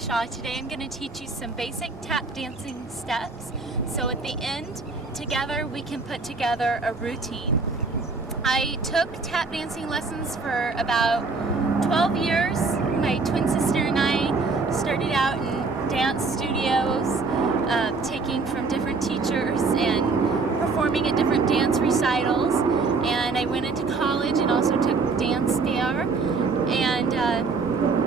Shaw. Today I'm going to teach you some basic tap dancing steps, so at the end together we can put together a routine. I took tap dancing lessons for about 12 years. My twin sister and I started out in dance studios, taking from different teachers and performing at different dance recitals, and I went into college and also took dance there. And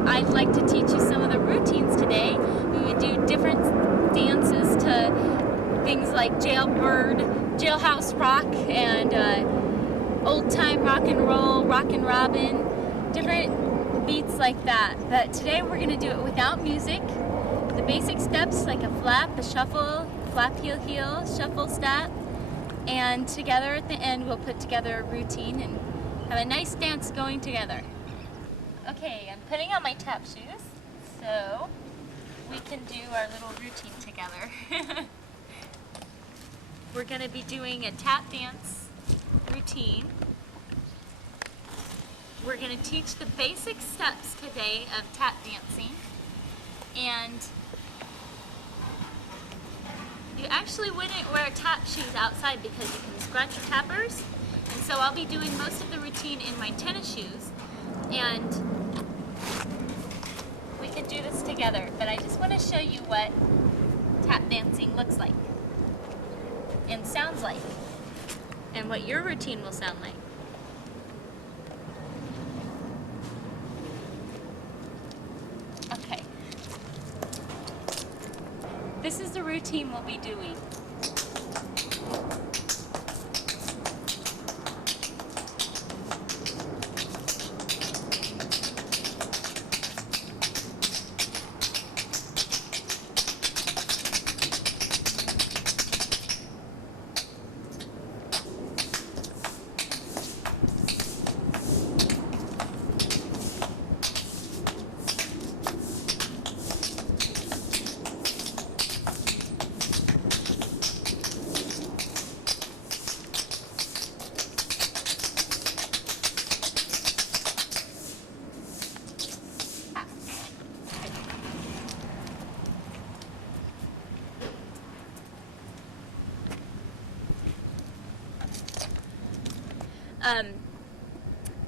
I'd like to teach you some of the routines today. We would do different dances to things like jailbird, jailhouse rock, and old time rock and roll, rock and robin, different beats like that. But today we're going to do it without music. The basic steps like a flap, a shuffle, flap, heel, heel, shuffle, step, and together at the end we'll put together a routine and have a nice dance going together. Okay, I'm putting on my tap shoes so we can do our little routine together. We're going to be doing a tap dance routine. We're going to teach the basic steps today of tap dancing, and you actually wouldn't wear tap shoes outside because you can scratch your tappers, and so I'll be doing most of the routine in my tennis shoes, and we can do this together. But I just want to show you what tap dancing looks like and sounds like, and what your routine will sound like. Okay. This is the routine we'll be doing.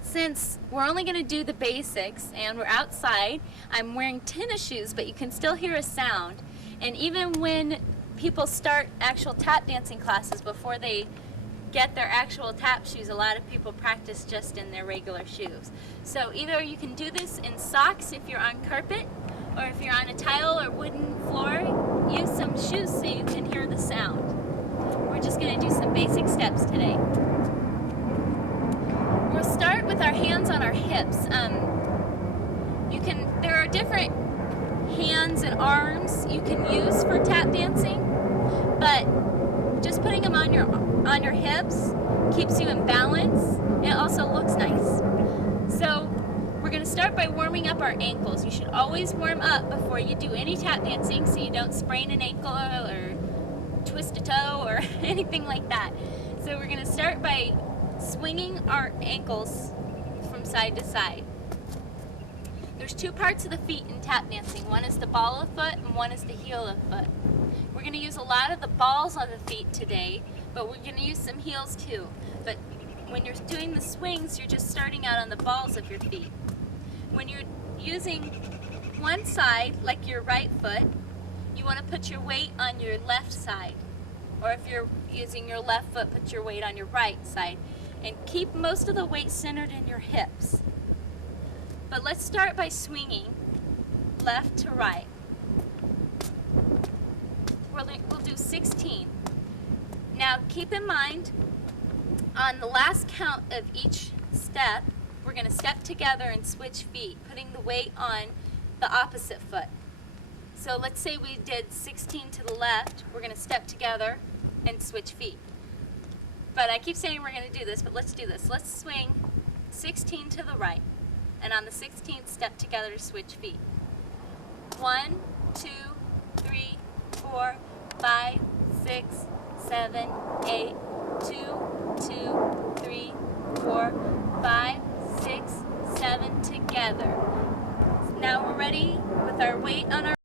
Since we're only going to do the basics and we're outside, I'm wearing tennis shoes, but you can still hear a sound. And even when people start actual tap dancing classes, before they get their actual tap shoes, a lot of people practice just in their regular shoes. So either you can do this in socks if you're on carpet, or if you're on a tile or wooden floor, use some shoes so you can hear the sound. We're just going to do some basic steps today. We'll start with our hands on our hips. There are different hands and arms you can use for tap dancing, but just putting them on your hips keeps you in balance, and it also looks nice. So we're going to start by warming up our ankles. You should always warm up before you do any tap dancing so you don't sprain an ankle or twist a toe or anything like that. So we're going to start by swinging our ankles from side to side. There's two parts of the feet in tap dancing. One is the ball of the foot and one is the heel of the foot. We're going to use a lot of the balls on the feet today, but we're going to use some heels too. But when you're doing the swings, you're just starting out on the balls of your feet. When you're using one side, like your right foot, you want to put your weight on your left side. Or if you're using your left foot, put your weight on your right side. And keep most of the weight centered in your hips. But let's start by swinging left to right. We'll do 16. Now keep in mind, on the last count of each step, we're going to step together and switch feet, putting the weight on the opposite foot. So let's say we did 16 to the left, we're going to step together and switch feet. But I keep saying we're going to do this, but let's do this. Let's swing 16 to the right, and on the 16th, step together to switch feet. 1, 2, 3, 4, 5, 6, 7, 8, 2, 2, 3, 4, 5, 6, 7 together. Now we're ready with our weight on our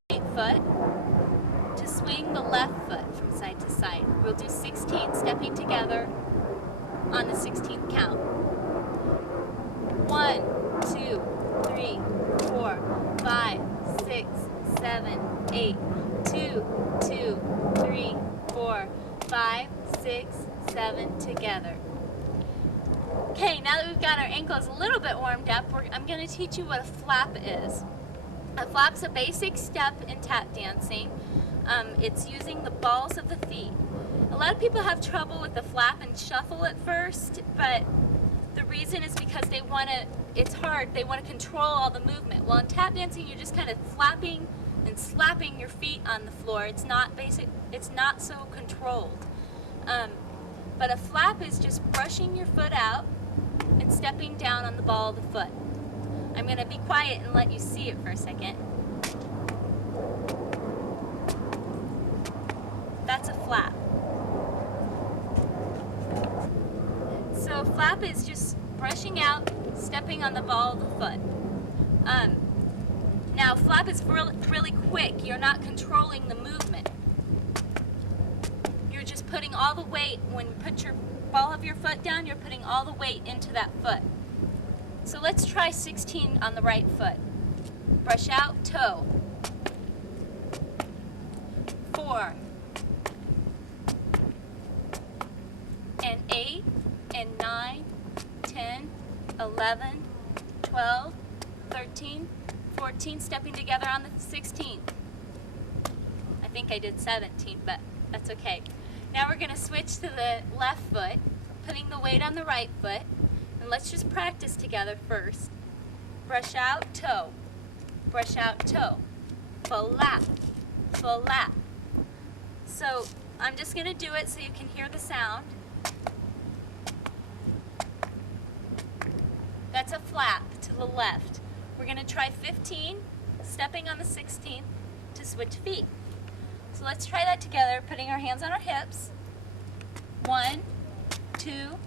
We'll do 16 stepping together on the 16th count. 1, 2, 3, 4, 5, 6, 7, 8. 2, 2, 3, 4, 5, 6, 7 together. Okay, now that we've got our ankles a little bit warmed up, I'm going to teach you what a flap is. A flap's a basic step in tap dancing. It's using the balls of the feet. A lot of people have trouble with the flap and shuffle at first, but the reason is because it's hard, they want to control all the movement. Well, in tap dancing, you're just kind of flapping and slapping your feet on the floor. It's not basic, it's not so controlled. But a flap is just brushing your foot out and stepping down on the ball of the foot. I'm going to be quiet and let you see it for a second. That's a flap. So a flap is just brushing out, stepping on the ball of the foot. Now flap is really quick. You're not controlling the movement. You're just putting all the weight, when you put your ball of your foot down, you're putting all the weight into that foot. So let's try 16 on the right foot. Brush out, toe. 4. And 8, and 9, 10, 11, 12, 13, 14, stepping together on the 16th. I think I did 17, but that's okay. Now we're going to switch to the left foot, putting the weight on the right foot, and let's just practice together first. Brush out, toe. Brush out, toe. Full lap. Full lap. So I'm just going to do it so you can hear the sound. That's a flap to the left. We're going to try 15, stepping on the 16th to switch feet. So let's try that together, putting our hands on our hips. 1, 2,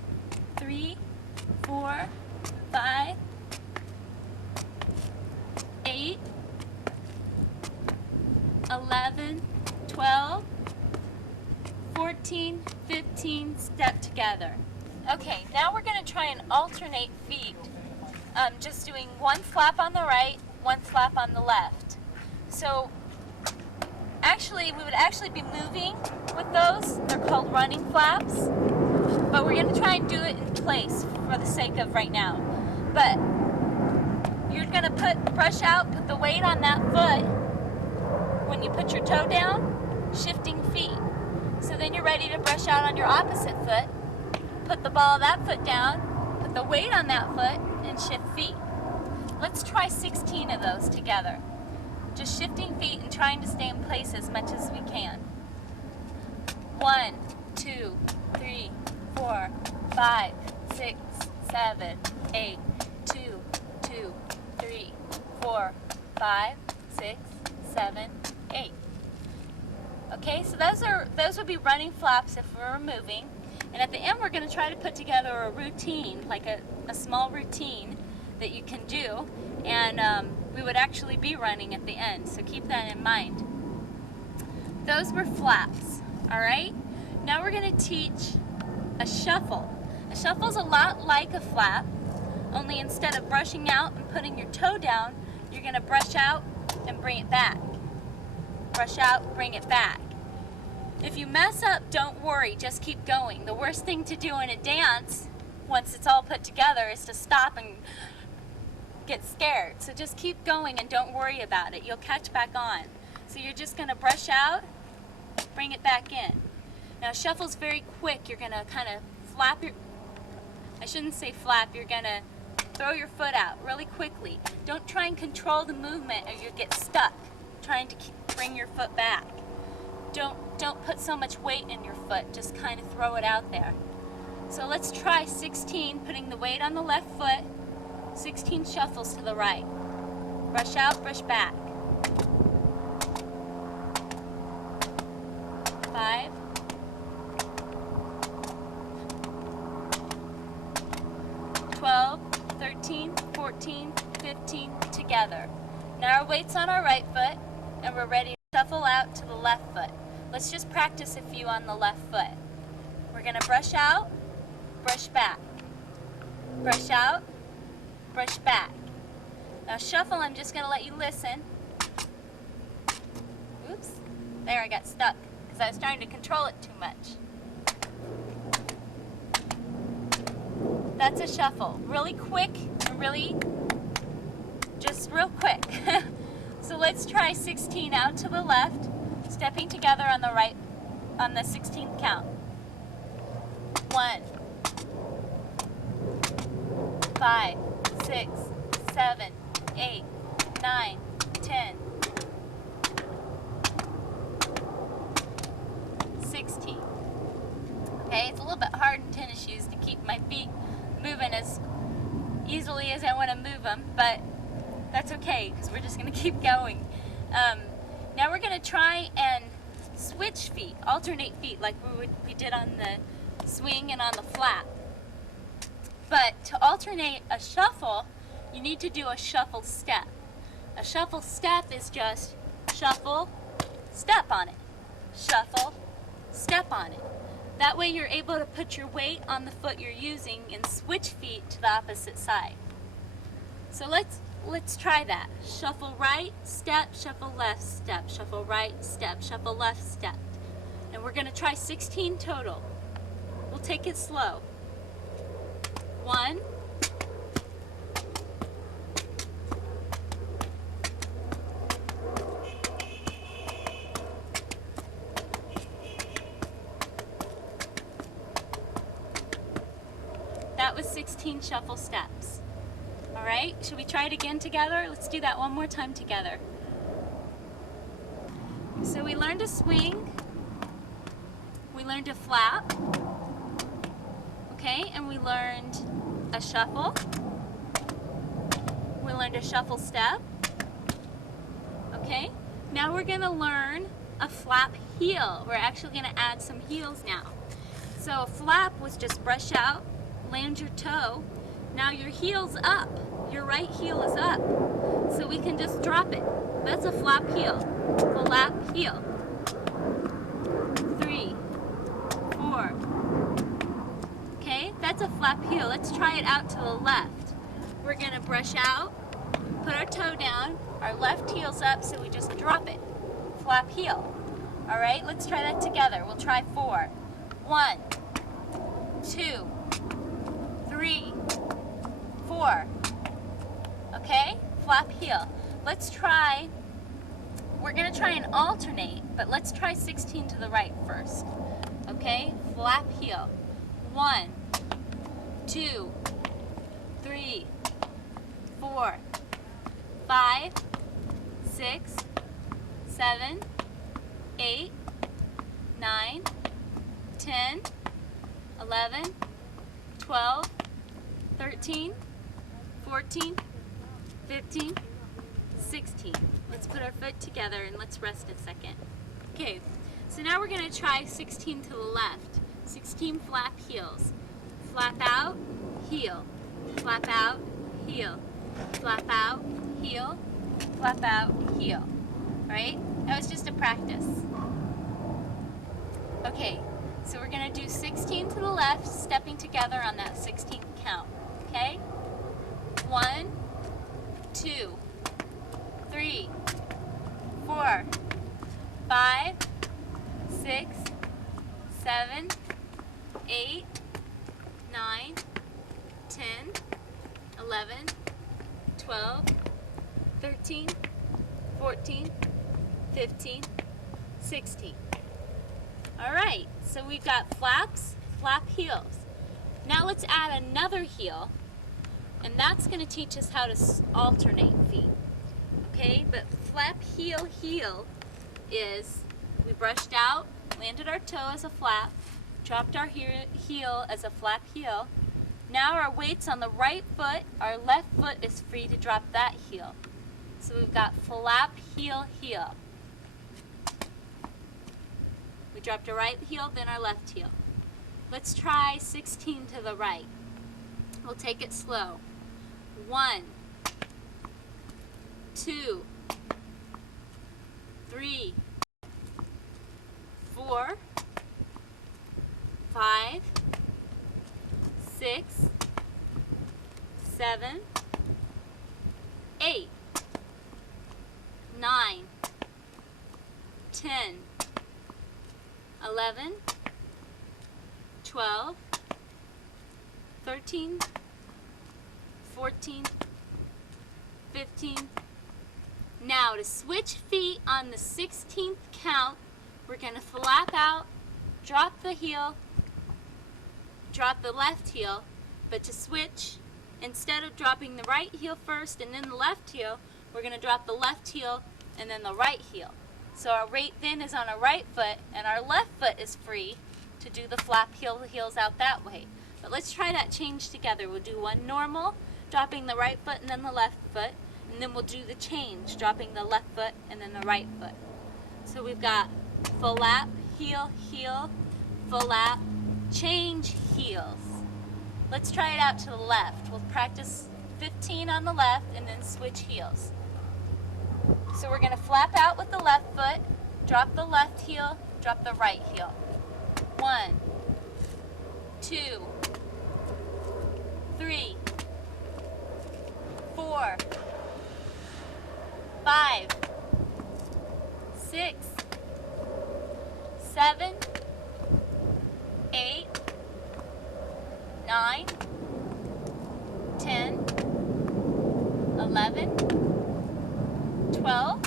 3, 4, 5, 8, 11, 12, 14, 15, step together. Okay, now we're going to try and alternate feet. Just doing one flap on the right, one flap on the left. So actually, we would actually be moving with those. They're called running flaps. But we're going to try and do it in place for the sake of right now. But you're going to brush out, put the weight on that foot when you put your toe down, shifting feet. So then you're ready to brush out on your opposite foot, put the ball of that foot down, put the weight on that foot, and shift feet. Let's try 16 of those together. Just shifting feet and trying to stay in place as much as we can. 1, 2, 3, 4, 5, 6, 7, 8, 2, 2, 3, 4, 5, 6, 7, 8. Okay, so those would be running flaps if we're moving. And at the end, we're going to try to put together a routine, like a small routine that you can do. And we would actually be running at the end, so keep that in mind. Those were flaps, all right? Now we're going to teach a shuffle. A shuffle is a lot like a flap, only instead of brushing out and putting your toe down, you're going to brush out and bring it back. Brush out, bring it back. If you mess up, don't worry, just keep going. The worst thing to do in a dance, once it's all put together, is to stop and get scared. So just keep going and don't worry about it. You'll catch back on. So you're just going to brush out, bring it back in. Now shuffle's very quick. You're going to kind of flap your, I shouldn't say flap, you're going to throw your foot out really quickly. Don't try and control the movement or you'll get stuck trying to bring your foot back. Don't put so much weight in your foot, just kind of throw it out there. So let's try 16, putting the weight on the left foot, 16 shuffles to the right. Brush out, brush back. 5, 12, 13, 14, 15, together. Now our weight's on our right foot, and we're ready to shuffle out to the left foot. Let's just practice a few on the left foot. We're going to brush out, brush back. Brush out, brush back. Now shuffle, I'm just going to let you listen. Oops, there I got stuck because I was trying to control it too much. That's a shuffle. Really quick, just real quick. So let's try 16 out to the left, stepping together on the right, on the 16th count. 1, 5, 6, 7, 8, 9, 10, 16. Okay, it's a little bit hard in tennis shoes to keep my feet moving as easily as I want to move them, but that's okay because we're just going to keep going. Now we're going to try and switch feet, alternate feet like we did on the swing and on the flat. But to alternate a shuffle, you need to do a shuffle step. A shuffle step is just shuffle, step on it. Shuffle, step on it. That way you're able to put your weight on the foot you're using and switch feet to the opposite side. So let's try that. Shuffle right, step, shuffle left, step, shuffle right, step, shuffle left, step. And we're going to try 16 total. We'll take it slow. 1, 'That was 16 shuffle steps. All right, should we try it again together? Let's do that one more time together. So we learned to swing, we learned to flap, okay, and we learned a shuffle, we learned a shuffle step, okay. Now we're gonna learn a flap heel. We're actually gonna add some heels now. So a flap was just brush out, land your toe. Now your heel's up. Your right heel is up. So we can just drop it. That's a flap heel. Flap heel. 3, 4. Okay, that's a flap heel. Let's try it out to the left. We're gonna brush out, put our toe down, our left heel's up, so we just drop it. Flap heel. All right, let's try that together. We'll try 4. 1, 2, 3, 4. Okay, flap heel. Let's try, we're gonna try and alternate, but let's try 16 to the right first. Okay, flap heel. 1, 2, 3, 4, 5, 6, 7, 8, 9, 10, 11, 12, 13, 14, 15, 16. Let's put our foot together and let's rest a second. Okay, so now we're going to try 16 to the left. 16 flap heels. Flap out, heel. Flap out, heel. Flap out, heel. Flap out, heel. Alright? That was just a practice. Okay, so we're going to do 16 to the left, stepping together on that 16th count. Okay? 1, 2, 3, 4, 5, 6, 7, 8, 9, 10, 11, 12, 13, 14, 15, 16. Alright, so we've got flaps, flap heels. Now let's add another heel, and that's going to teach us how to alternate feet. Okay, but flap heel, heel is we brushed out, landed our toe as a flap, dropped our heel as a flap heel. Now our weight's on the right foot, our left foot is free to drop that heel. So we've got flap heel, heel. We dropped our right heel, then our left heel. Let's try 16 to the right. We'll take it slow. 1, 2, 3, 10, 11, 12, 13, 14, 15. Now to switch feet on the 16th count, we're going to flap out, drop the heel, drop the left heel, but to switch, instead of dropping the right heel first and then the left heel, we're going to drop the left heel and then the right heel. So our weight then is on our right foot and our left foot is free to do the flap heels out that way. But let's try that change together. We'll do one normal, dropping the right foot and then the left foot, and then we'll do the change, dropping the left foot and then the right foot. So we've got flap, heel, heel, flap, change, heels. Let's try it out to the left. We'll practice 15 on the left and then switch heels. So we're going to flap out with the left foot, drop the left heel, drop the right heel. 1, 2, 3, 4, 5, 6, 7, 8, 9, 10, 11, 12,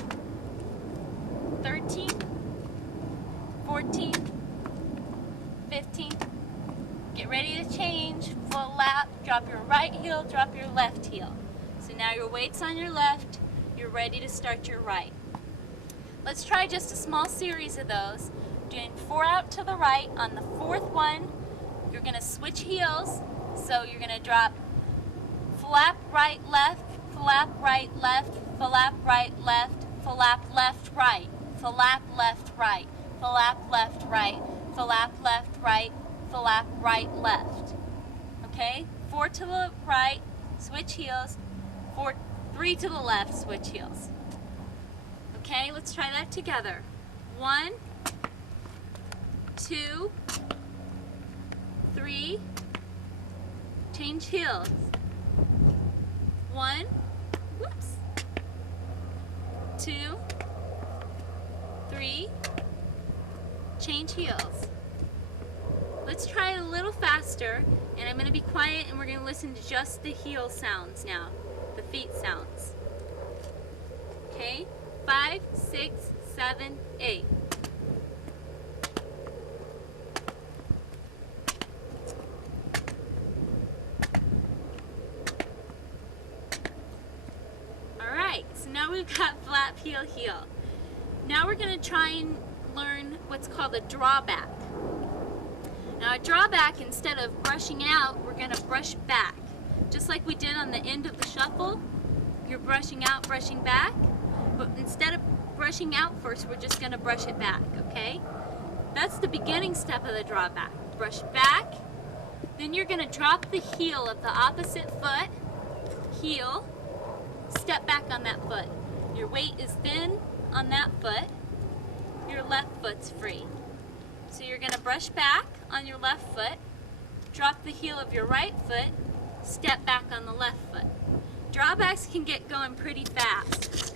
13, 14, 15. Get ready to change. Full lap. Drop your right heel, drop your left heel. So now your weight's on your left. You're ready to start your right. Let's try just a small series of those. Doing 4 out to the right. On the 4th one, you're going to switch heels. So you're going to drop flap right, left, flap right, left, flap right, left, flap left, right, flap left, right, flap left, right, flap left, right, flap right, left. Okay? 4 to the right, switch heels. 3 to the left, switch heels. Okay, let's try that together. 1, 2, 3, change heels. 1, whoops, 2, 3, change heels. Let's try it a little faster, and I'm going to be quiet and we're going to listen to just the heel sounds now, the feet sounds. Okay, 5, 6, 7, 8. So now we've got flap, heel, heel. Now we're going to try and learn what's called a drawback. Now a drawback, instead of brushing out, we're going to brush back. Just like we did on the end of the shuffle, you're brushing out, brushing back. But instead of brushing out first, we're just going to brush it back, okay? That's the beginning step of the drawback. Brush back, then you're going to drop the heel of the opposite foot, heel, step back on that foot. Your weight is then on that foot. Your left foot's free. So you're going to brush back on your left foot, drop the heel of your right foot, step back on the left foot. Drawbacks can get going pretty fast.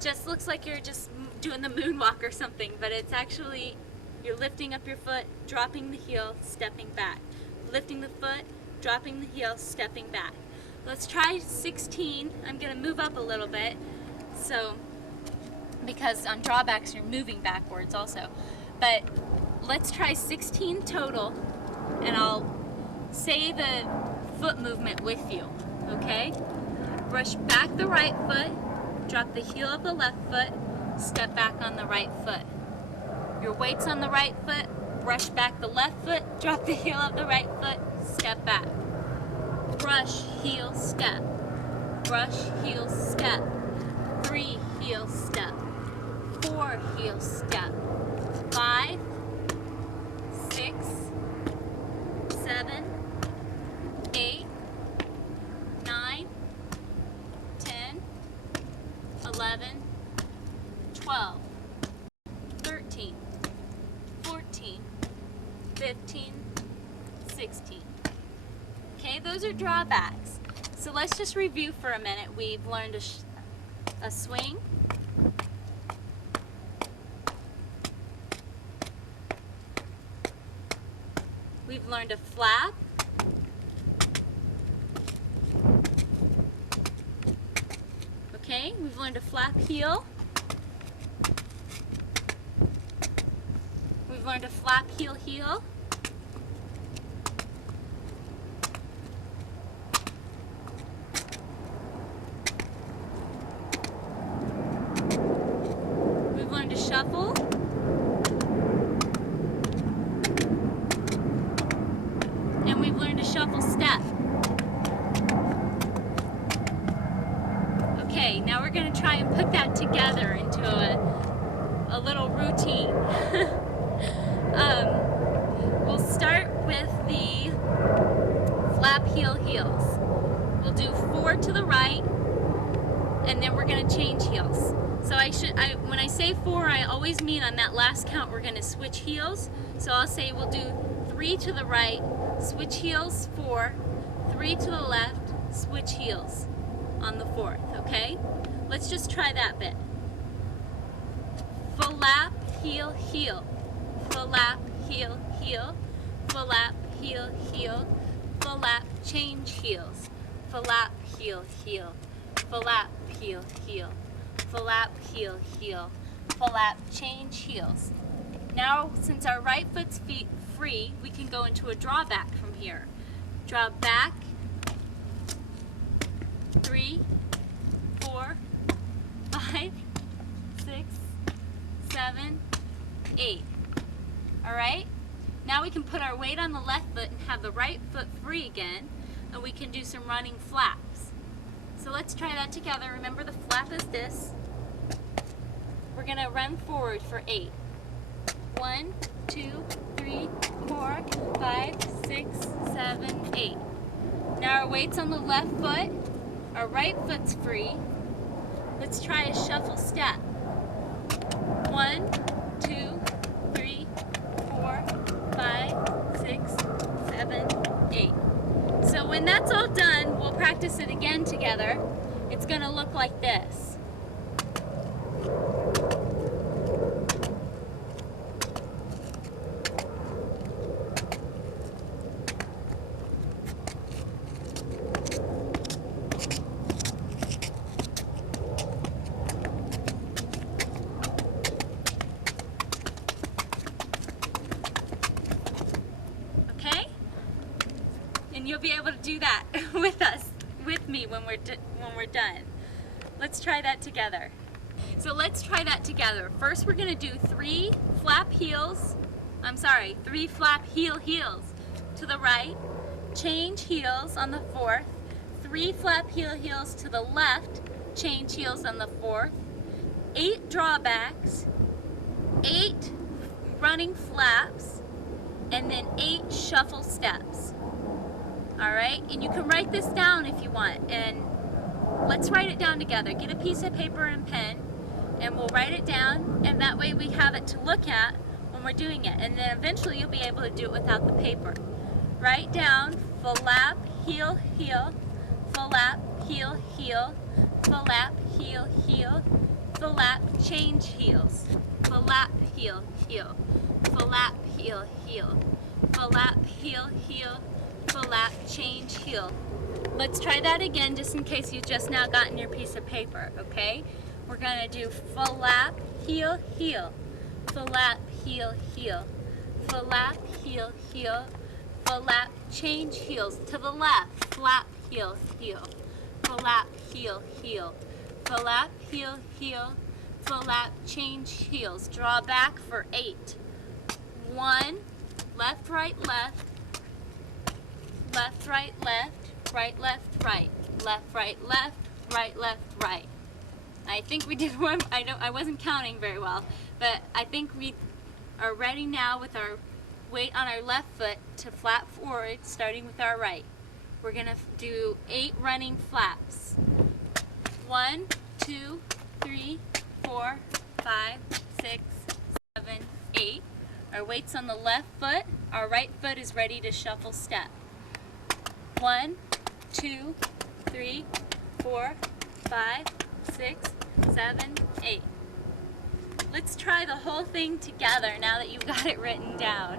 Just looks like you're just doing the moonwalk or something, but it's actually you're lifting up your foot, dropping the heel, stepping back. Lifting the foot, dropping the heel, stepping back. Let's try 16. I'm going to move up a little bit, so because on drawbacks you're moving backwards also. But let's try 16 total, and I'll say the foot movement with you, okay? Brush back the right foot, drop the heel of the left foot, step back on the right foot. Your weight's on the right foot, brush back the left foot, drop the heel of the right foot, step back. Brush, heel, step. Brush, heel, step. 3, heel, step. 4, heel, step. 5, 6, 7, 8, 9, 10, 11, 12, 13, 14, 15, 16. Okay, those are drawbacks. So let's just review for a minute. We've learned a swing, We've learned to flap. Okay, we've learned to flap heel. We've learned to flap heel heel. We've learned to shuffle. And we've learned to shuffle step. Okay, now we're going to try and put that together into a little routine. We'll start with the flap heel heels. We'll do 4 to the right, and then we're going to change heels. So when I say 4, I always mean on that last count we're going to switch heels. So I'll say we'll do 3 to the right, switch heels, 4, 3 to the left, switch heels on the 4th, okay? Let's just try that bit. Flap, heel, heel. Flap, heel, heel. Flap, heel, heel. Flap, change heels. Flap, heel, heel. Flap, heel, heel. Flap, heel, heel. Flap, change heels. Now, since our right foot's free, we can go into a drawback from here. Draw back, 3, 4, 5, 6, 7, 8. Alright? Now we can put our weight on the left foot and have the right foot free again, and we can do some running flaps. So let's try that together. Remember, the flap is this. We're going to run forward for 8. 1, 2, 3, 4, 5, 6, 7, 8. Now our weight's on the left foot. Our right foot's free. Let's try a shuffle step. 1, 2, 3, 4, 5, 6, 7, 8. So when that's all done, we'll practice it again together. It's going to look like this. And you'll be able to do that with me when we're done. Let's try that together. So let's try that together. First, we're going to do 3 flap heels. 3 flap heel heels to the right. Change heels on the 4th. 3 flap heel heels to the left. Change heels on the 4th. 8 drawbacks. 8 running flaps. And then 8 shuffle steps. Alright, and you can write this down if you want, and let's write it down together. Get a piece of paper and pen, and we'll write it down, and that way we have it to look at when we're doing it, and then eventually you'll be able to do it without the paper. Write down flap, heel, heel, flap, heel, heel, flap, heel, heel, flap, change heels, flap, heel, heel, flap, heel, heel, flap, heel, heel, flap, change heel. Let's try that again just in case you just now gotten your piece of paper, okay? We're going to do flap, heel, heel, flap, heel, heel, flap, heel, heel, flap, change heels to the left, flap, heel, heel, flap, heel, heel, flap, heel, heel, flap, change heels. Draw back for 8. 1, left, right, left, left, right, left, right, left, right, left, right, left, right, left, right. I think we did one, I wasn't counting very well, but I think we are ready now with our weight on our left foot to flap forward, starting with our right. We're going to do 8 running flaps. 1, 2, 3, 4, 5, 6, 7, 8. Our weight's on the left foot. Our right foot is ready to shuffle step. 1, 2, 3, 4, 5, 6, 7, 8. Let's try the whole thing together now that you've got it written down.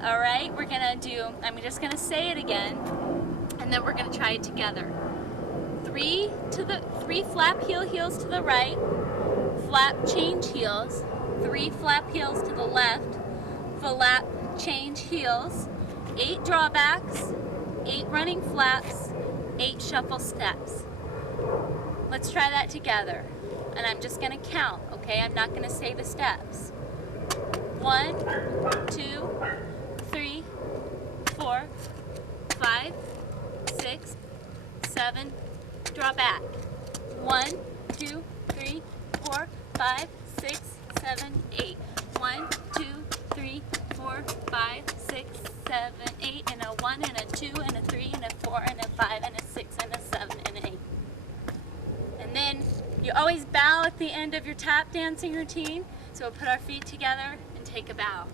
All right, we're gonna do, I'm just gonna say it again, and then we're gonna try it together. Three flap heels to the right, flap change heels, 3 flap heels to the left, flap change heels, 8 drawbacks, 8 running flaps, 8 shuffle steps. Let's try that together. And I'm just gonna count, okay? I'm not gonna say the steps. 1, 2, 3, 4, 5, 6, 7, draw back. 1, 2, 3, 4, 5, 6, 7, 8. 1, 2, 3, 4, 5, 6, 7, 8, and a 1, and a 2, and a 3, and a 4, and a 5, and a 6, and a 7, and an 8. And then you always bow at the end of your tap dancing routine. So we'll put our feet together and take a bow.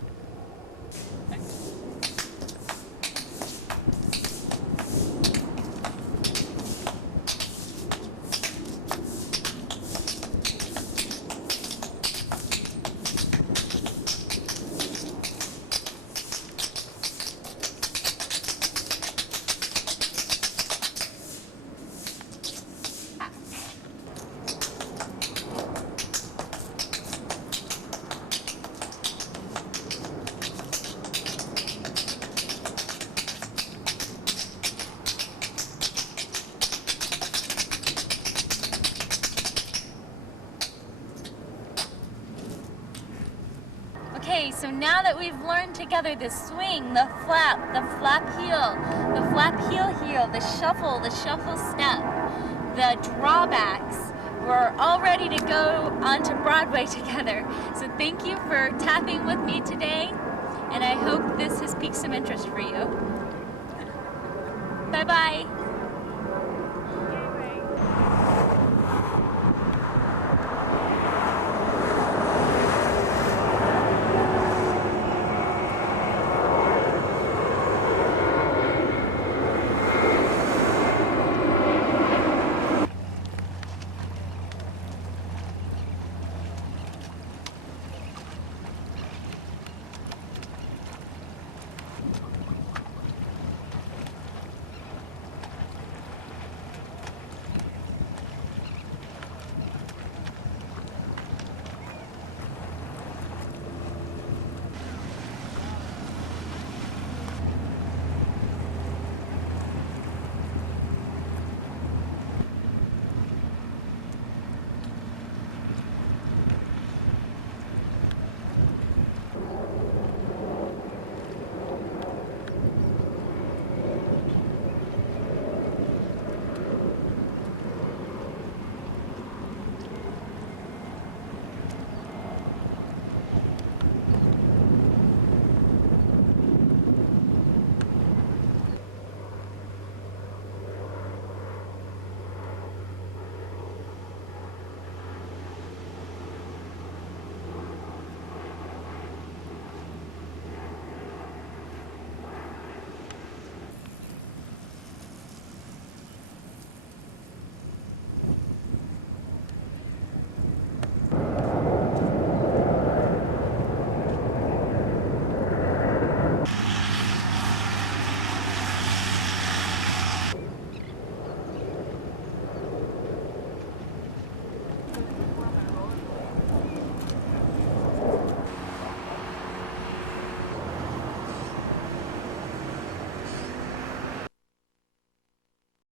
Okay, so now that we've learned together the swing, the flap heel, the shuffle step, the drawbacks, we're all ready to go onto Broadway together. So thank you for tapping with me today, and I hope this has piqued some interest for you. Bye-bye.